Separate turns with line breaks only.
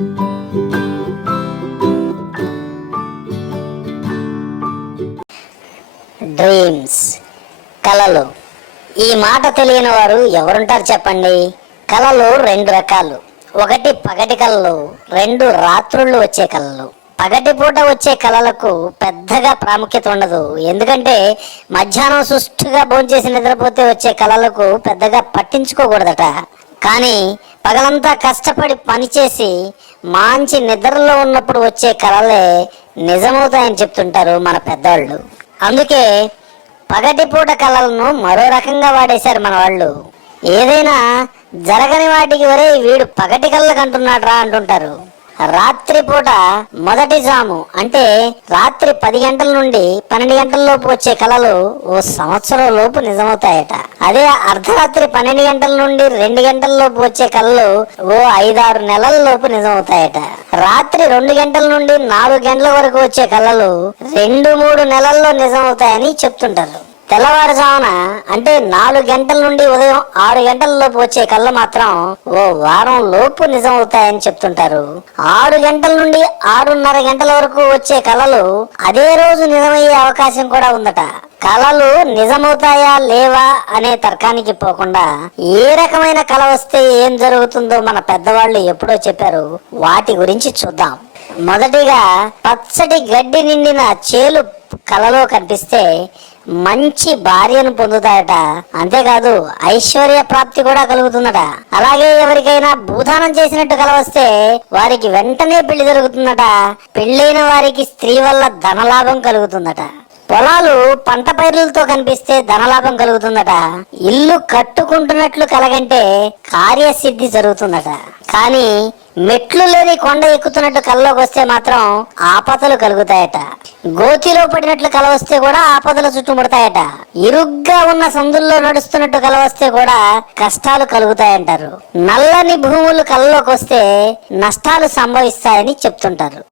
Dreams కలలు ఈ మాట తెలియని వారు ఎవరుంటారు చెప్పండి? కళలు రెండు రకాలు. ఒకటి పగటి కళలు రెండు రాత్రుళ్ళు వచ్చే కళలు. పగటి పూట వచ్చే కళలకు పెద్దగా ప్రాముఖ్యత ఉండదు. ఎందుకంటే మధ్యాహ్నం సుష్టిగా భోంచేసి నిద్రపోతే వచ్చే కళలకు పెద్దగా పట్టించుకోకూడదట. కానీ పగలంతా కష్టపడి పనిచేసి మంచి నిద్రలో ఉన్నప్పుడు వచ్చే కళలే నిజమవుతాయని చెప్తుంటారు మన పెద్దవాళ్ళు. అందుకే పగటిపూట కళలను మరో రకంగా వాడేశారు మన వాళ్ళు. ఏదైనా జరగని వాటికి వరే వీడు పగటి కళ్ళకు అంటున్నాడు రా అంటుంటారు. రాత్రిపూట మొదటి జాము అంటే రాత్రి పది గంటల నుండి పన్నెండు గంటల లోపు వచ్చే కళలు ఓ సంవత్సరం లోపు నిజమవుతాయట. అదే అర్ధరాత్రి పన్నెండు గంటల నుండి రెండు గంటల లోపు వచ్చే కళలు ఓ ఐదారు నెలల లోపు నిజమవుతాయట. రాత్రి రెండు గంటల నుండి నాలుగు గంటల వరకు వచ్చే కళలు రెండు మూడు నెలల్లో నిజమవుతాయని చెప్తుంటారు. తెల్లవారుజామున అంటే నాలుగు గంటల నుండి ఉదయం ఆరు గంటల లోపు వచ్చే కళ్ళు మాత్రం ఓ వారం లోపు నిజమవుతాయని చెప్తుంటారు. ఆరు గంటల నుండి ఆరున్నర గంటల వరకు వచ్చే కళలు అదే రోజు నిజమయ్యే అవకాశం కూడా ఉందట. కళలు నిజమవుతాయా లేవా అనే తర్కానికి పోకుండా ఏ రకమైన కళ వస్తే ఏం జరుగుతుందో మన పెద్దవాళ్ళు ఎప్పుడో చెప్పారు. వాటి గురించి చూద్దాం. మొదటిగా పచ్చటి గడ్డి నిండిన చేలు కలలో కనిపిస్తే మంచి భార్యను పొందుతాయట అంతేకాదు ఐశ్వర్య ప్రాప్తి కూడా కలుగుతుందట. అలాగే ఎవరికైనా భూదానం చేసినట్టు కలవస్తే వారికి వెంటనే పెళ్ళి జరుగుతుందట. పెళ్ళైన వారికి స్త్రీ వల్ల ధనలాభం కలుగుతుందట. పొలాలు పంట పైర్లతో కనిపిస్తే ధనలాభం కలుగుతుందట. ఇల్లు కట్టుకుంటున్నట్లు కలగంటే కార్యసిద్ధి జరుగుతుందట. కానీ మెట్లు లేని కొండ ఎక్కుతున్నట్టు కల్లోకి వస్తే మాత్రం ఆపదలు కలుగుతాయట. గోతిలో పడినట్లు కలవస్తే కూడా ఆపదలు చుట్టుముడతాయట ఇరుగ్గా ఉన్న సందుల్లో నడుస్తున్నట్టు కలవస్తే కూడా కష్టాలు కలుగుతాయంటారు. నల్లని భూములు కళ్ళలోకి వస్తే నష్టాలు సంభవిస్తాయని చెప్తుంటారు.